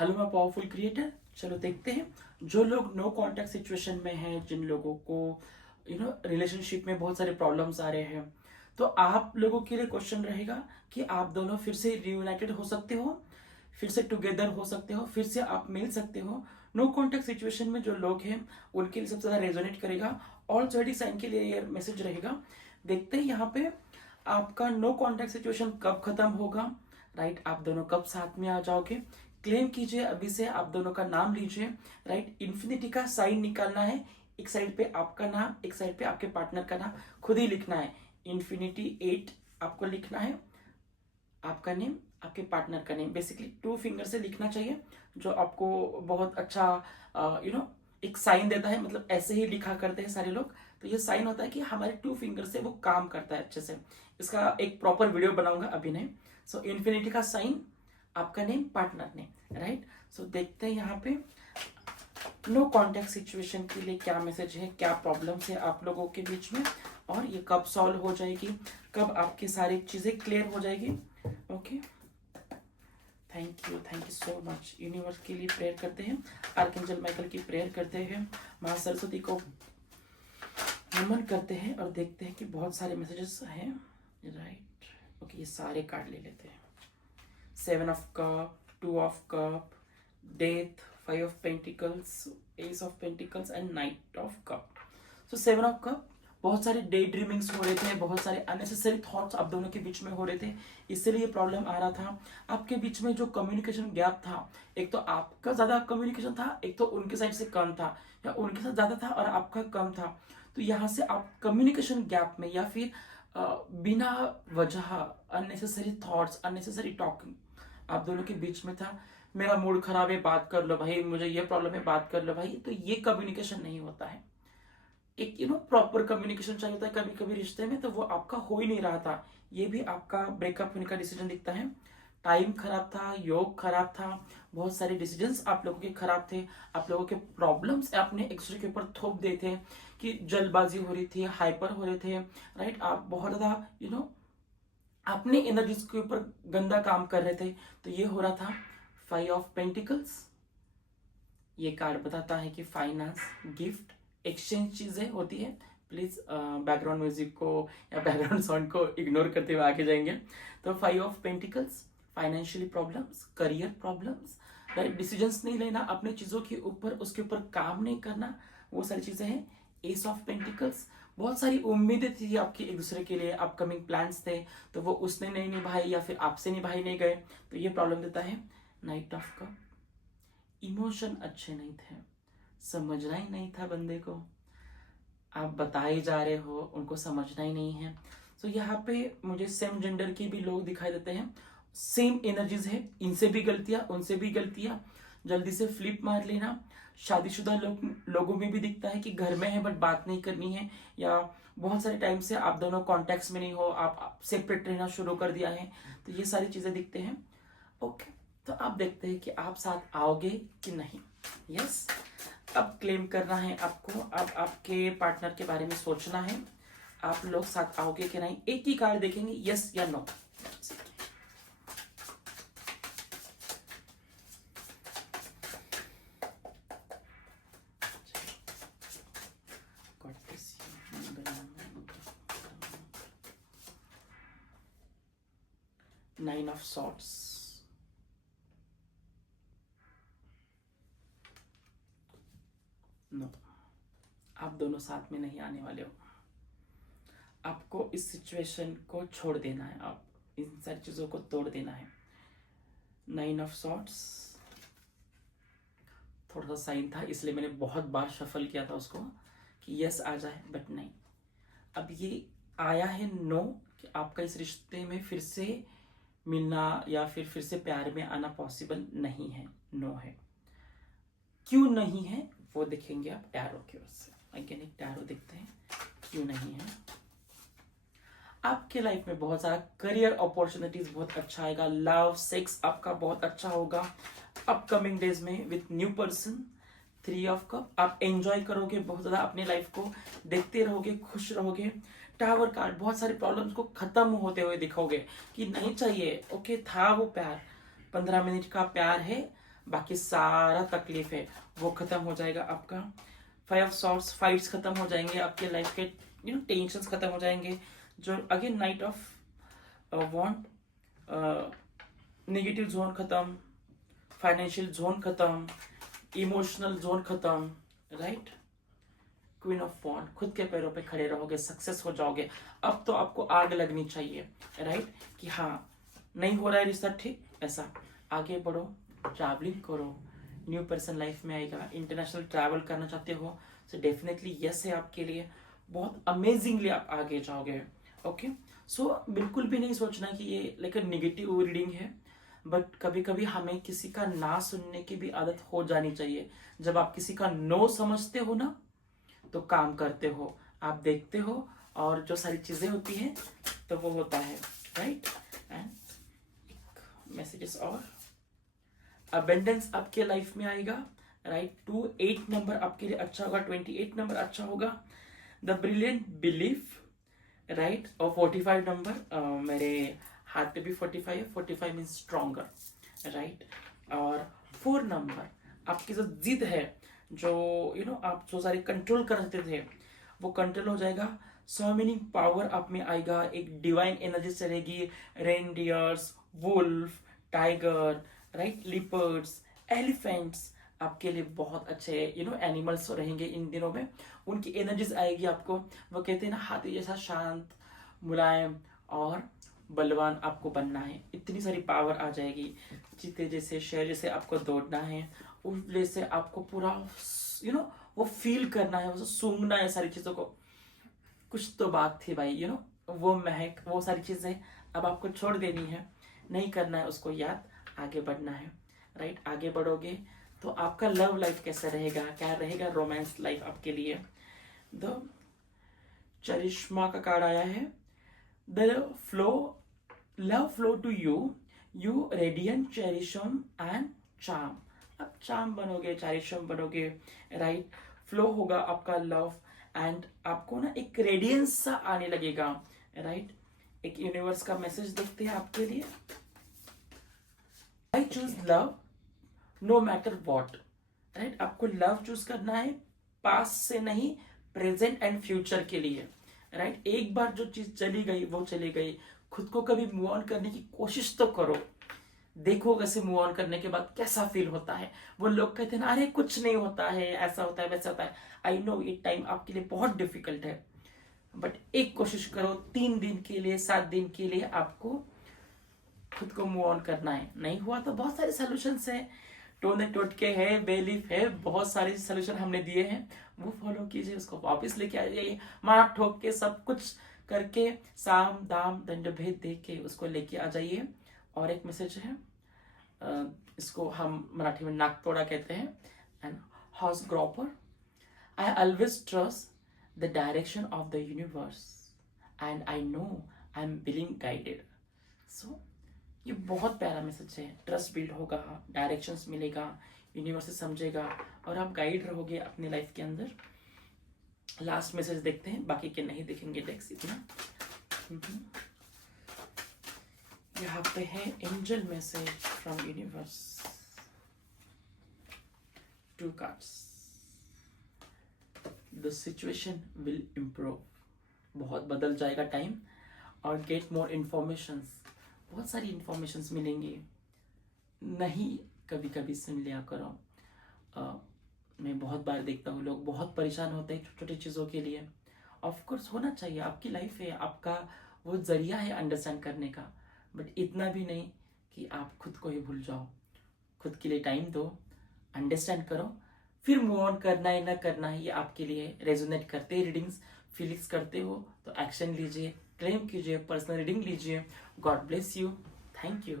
Hello मैं powerful creator. चलो देखते हैं जो लोग नो कांटेक्ट सिचुएशन में हैं, जिन लोगों को रिलेशनशिप में बहुत सारे प्रॉब्लम्स आ रहे हैं, तो आप लोगों के लिए क्वेश्चन रहेगा कि आप दोनों फिर से रियूनाइटेड हो सकते हो, फिर से टुगेदर हो सकते हो, फिर से आप मिल सकते हो। नो कांटेक्ट सिचुएशन में जो लोग हैं उनके लिए सबसे ज्यादा रेजोनेट करेगा। ऑल जर्डी साइन के लिए ये मैसेज रहेगा। देखते हैं यहाँ पे आपका नो कांटेक्ट सिचुएशन कब खत्म होगा। राइट, आप दोनों कब साथ में आ जाओगे। क्लेम कीजिए अभी से, आप दोनों का नाम लीजिए। राइट, इन्फिनिटी का साइन निकालना है। एक साइड पे आपका नाम, एक साइड पे आपके पार्टनर का नाम खुद ही लिखना है। इन्फिनिटी 8 आपको लिखना है, आपका नेम, आपके पार्टनर का नेम। बेसिकली 2 फिंगर से लिखना चाहिए, जो आपको बहुत अच्छा एक साइन देता है। मतलब ऐसे ही लिखा करते हैं सारे लोग, तो ये साइन होता है कि हमारे 2 फिंगर से वो काम करता है अच्छे से। इसका एक प्रॉपर वीडियो बनाऊंगा अभी नहीं। सो इन्फिनिटी का साइन, आपका नेम, पार्टनर नेम। राइट, सो देखते हैं यहाँ पे नो कॉन्टेक्ट सिचुएशन के लिए क्या मैसेज है, क्या प्रॉब्लम्स है आप लोगों के बीच में, और ये कब सॉल्व हो जाएगी, कब आपकी सारी चीजें क्लियर हो जाएगी। Okay, thank you so much. Universe के लिए प्रेयर करते हैं, आर्कएंजल माइकल की प्रेयर करते हैं, माँ सरस्वती को नमन करते हैं, और देखते हैं कि बहुत सारे मैसेजेस हैं। राइट, ओके, ये सारे कार्ड ले लेते हैं। 7 of cup, 2 of cup, death, 5 of pentacles, S of pentacles and night of cup. So 7 of cup, बहुत सारे डे ड्रीमिंग्स हो रहे थे, बहुत सारे अननेसेसरी थॉट्स आप दोनों के बीच में हो रहे थे, इसलिए प्रॉब्लम आ रहा था। आपके बीच में जो कम्युनिकेशन गैप था, एक तो आपका ज्यादा कम्युनिकेशन था, एक तो उनके साइड से कम था, या उनके साथ ज्यादा था और आपका कम था। तो यहाँ से आप कम्युनिकेशन गैप में, या फिर बिना वजह अननेसेसरी थॉट्स, अननेसेसरी टॉकिंग आप दोनों के बीच में था। मेरा मूड खराब है, बात कर लो भाई, मुझे ये प्रॉब्लम है, बात कर लो भाई। तो ये कम्युनिकेशन नहीं होता है। एक प्रॉपर कम्युनिकेशन चाहिए होता है कभी कभी रिश्ते में, तो वो आपका हो ही नहीं रहा था। ये भी आपका ब्रेकअप होने का डिसीजन दिखता है। टाइम खराब था, योग खराब था, बहुत सारे डिसीजंस आप लोगों के खराब थे। आप लोगों के प्रॉब्लम्स आपने एक दूसरे के ऊपर थोप दिए थे, कि जल्दबाजी हो रही थी, हाइपर हो रहे थे। राइट, आप बहुत ज्यादा अपने एनर्जीज के ऊपर गंदा काम कर रहे थे, तो ये हो रहा था। 5 ऑफ पेंटिकल्स, ये कार्ड बताता है कि फाइनेंस, गिफ्ट, एक्सचेंज चीजें होती है। प्लीज बैकग्राउंड म्यूजिक को या बैकग्राउंड साउंड को इग्नोर करते हुए आगे जाएंगे। तो 5 of pentacles, financially problems, career problems, right, decisions नहीं लेना अपने चीजों के ऊपर, उसके ऊपर काम नहीं करना, वो सारी चीजें हैं। एस ऑफ पेंटिकल्स, बहुत सारी उम्मीदें थी आपकी एक दूसरे के लिए, अपकमिंग प्लान्स थे, तो वो उसने नहीं निभाई, या फिर आपसे निभाई नहीं गए, तो ये प्रॉब्लम देता है। नाइट ऑफ कप, इमोशन अच्छे नहीं थे, समझना ही नहीं था बंदे को, आप बताए जा रहे हो, उनको समझना ही नहीं है। तो यहाँ पे मुझे सेम जेंडर के भी लोग दिखाई देते हैं, सेम एनर्जीज है, इनसे भी गलतियां, उनसे भी गलतियां, जल्दी से फ्लिप मार लेना। शादीशुदा लोगों में भी दिखता है कि घर में है बट बात नहीं करनी है, या बहुत सारे टाइम से आप दोनों कॉन्टेक्ट्स में नहीं हो, आप सेपरेट रहना शुरू कर दिया है, तो ये सारी चीजें दिखते हैं। ओके, तो आप देखते हैं कि आप साथ आओगे कि नहीं। यस, अब क्लेम करना है आपको, अब आपके पार्टनर के बारे में सोचना है, आप लोग साथ आओगे कि नहीं। एक ही कार्ड देखेंगे, यस या no. Nine of swords, no, आप दोनों साथ में नहीं आने वाले हो। आपको इस सिचुएशन को छोड़ देना है, आप इन सारी चीजों को तोड़ देना है। 9 ऑफ सॉर्ट्स थोड़ा सा साइन था, इसलिए मैंने बहुत बार शफल किया था उसको कि यस आ जाए, बट नहीं। अब ये आया है नो, कि आपका इस रिश्ते में फिर से मिलना या फिर से प्यार में आना पॉसिबल नहीं है, नो है। क्यों नहीं है वो देखेंगे आप टैरो की ओर से। अगेन एक टैरो देखते हैं, क्यों नहीं है। आपके लाइफ में बहुत सारा करियर अपॉर्चुनिटीज बहुत अच्छा आएगा, लव सेक्स आपका बहुत अच्छा होगा अपकमिंग डेज में with new person. 3 of cup, आप एंजॉय करोगे बहुत ज्यादा अपनी लाइफ को, देखते रहोगे, खुश रहोगे। टावर कार्ड, बहुत सारे प्रॉब्लम्स को खत्म होते हुए दिखोगे कि नहीं चाहिए, ओके था वो प्यार, 15 मिनट का प्यार है, बाकी सारा तकलीफ है वो खत्म हो जाएगा आपका। 5 सॉर्ट्स, फाइट्स खत्म हो जाएंगे आपके लाइफ के, टेंशन्स खत्म हो जाएंगे। जो again night of want, negative zone खत्म, फाइनेंशियल जोन खत्म, इमोशनल जोन खत्म, राइट। क्वीन ऑफ वॉन्ड, खुद के पैरों पे खड़े रहोगे, सक्सेस हो जाओगे। अब तो आपको आग लगनी चाहिए, राइट, कि हाँ नहीं हो रहा है रिश्ता ठीक, ऐसा आगे बढ़ो, ट्रैवलिंग करो, न्यू पर्सन लाइफ में आएगा। इंटरनेशनल ट्रैवल करना चाहते हो तो डेफिनेटली यस है आपके लिए, बहुत अमेजिंगली आप आगे जाओगे। ओके, सो बिल्कुल भी नहीं सोचना कि ये लाइक नेगेटिव रीडिंग है, बट कभी कभी हमें किसी का ना सुनने की भी आदत हो जानी चाहिए। जब आप किसी का नो समझते हो ना, तो काम करते हो, आप देखते हो, और जो सारी चीजें होती हैं तो वो होता है, राइट। एंड मैसेजेस और अबेंडेंस आपके लाइफ में आएगा, राइट। 28 नंबर आपके लिए अच्छा होगा, 28 नंबर अच्छा होगा। The brilliant belief, right. और 45 नंबर, मेरे हाथ पे भी 45 है, 45 मीन्स स्ट्रॉन्गर, राइट। और 4 नंबर आपकी जो जिद है, जो आप जो सारे कंट्रोल करते थे वो कंट्रोल हो जाएगा। समिनिंग पावर आप में आएगा, एक डिवाइन एनर्जी चलेगी। Reindeers, wolf, tiger, right, leopards, elephants आपके लिए बहुत अच्छे एनिमल्स रहेंगे इन दिनों में। उनकी एनर्जीज आएगी आपको। वो कहते हैं ना, हाथी जैसा शांत, मुलायम और बलवान आपको बनना है। इतनी सारी पावर आ जाएगी। चीते जैसे, शेर जैसे आपको दौड़ना है, उस जैसे आपको पूरा वो फील करना है, वो सूंघना है सारी चीजों को। कुछ तो बात थी भाई, वो महक, वो सारी चीजें अब आपको छोड़ देनी है, नहीं करना है उसको याद, आगे बढ़ना है, राइट। आगे बढ़ोगे तो आपका लव लाइफ कैसा रहेगा, क्या रहेगा रोमांस लाइफ आपके लिए। द चरिश्मा का कार्ड आया है। The flow, love flow to you, you radiant charisma and charm. आप चार्म बनोगे, चेरिशम बनोगे, राइट। फ्लो होगा आपका लव, एंड आपको ना एक रेडियंस सा आने लगेगा, राइट। एक यूनिवर्स का मैसेज देखते हैं आपके लिए। I choose love no matter what, right. आपको लव चूज करना है, पास से नहीं, प्रेजेंट एंड फ्यूचर के लिए, राइट। एक बार जो चीज चली गई वो चली गई। खुद को कभी मूव ऑन करने की कोशिश तो करो, देखो कैसे मूव ऑन करने के बाद कैसा फील होता है। वो लोग कहते हैं ना, अरे कुछ नहीं होता है, ऐसा होता है, वैसा होता है। आई नो ये टाइम आपके लिए बहुत डिफिकल्ट है, बट एक कोशिश करो, 3 दिन के लिए, 7 दिन के लिए आपको खुद को मूव ऑन करना है। नहीं हुआ तो बहुत सारे सोल्यूशंस है, टोने टोटके है, बेलीफ है, बहुत सारे सोल्यूशन हमने दिए हैं, वो फॉलो कीजिए, उसको वापस लेके आ जाइए। मार ठोक के सब कुछ करके, साम दाम दंड भेद दे के उसको लेके आ जाइए। और एक मैसेज है, इसको हम मराठी में नाकतोड़ा कहते हैं। And house grasshopper, I always trust the direction of the universe and I know I am being guided. So ये बहुत प्यारा मैसेज है। ट्रस्ट बिल्ड होगा, डायरेक्शंस मिलेगा, यूनिवर्स से समझेगा, और आप गाइड रहोगे अपने लाइफ के अंदर। लास्ट मैसेज देखते हैं, बाकी के नहीं देखेंगे डेक्स इतना। यहाँ पे है angel message from universe, 2 cards. The situation will improve, बहुत बदल जाएगा टाइम, और गेट मोर इन्फॉर्मेशंस, बहुत सारी इंफॉर्मेशंस मिलेंगी। नहीं, कभी कभी सुन लिया करो। मैं बहुत बार देखता हूँ लोग बहुत परेशान होते हैं छोटी छोटी चीज़ों के लिए। ऑफ कोर्स होना चाहिए, आपकी लाइफ है, आपका वो जरिया है अंडरस्टैंड करने का, बट इतना भी नहीं कि आप खुद को ही भूल जाओ। खुद के लिए टाइम दो, अंडरस्टैंड करो, फिर मूव ऑन करना है ना करना है ये आपके लिए। रेजोनेट करते हैं रीडिंग्स, फीलिंग्स करते हो तो एक्शन लीजिए, क्लेम कीजिए, पर्सनल रीडिंग लीजिए। God bless you, thank you.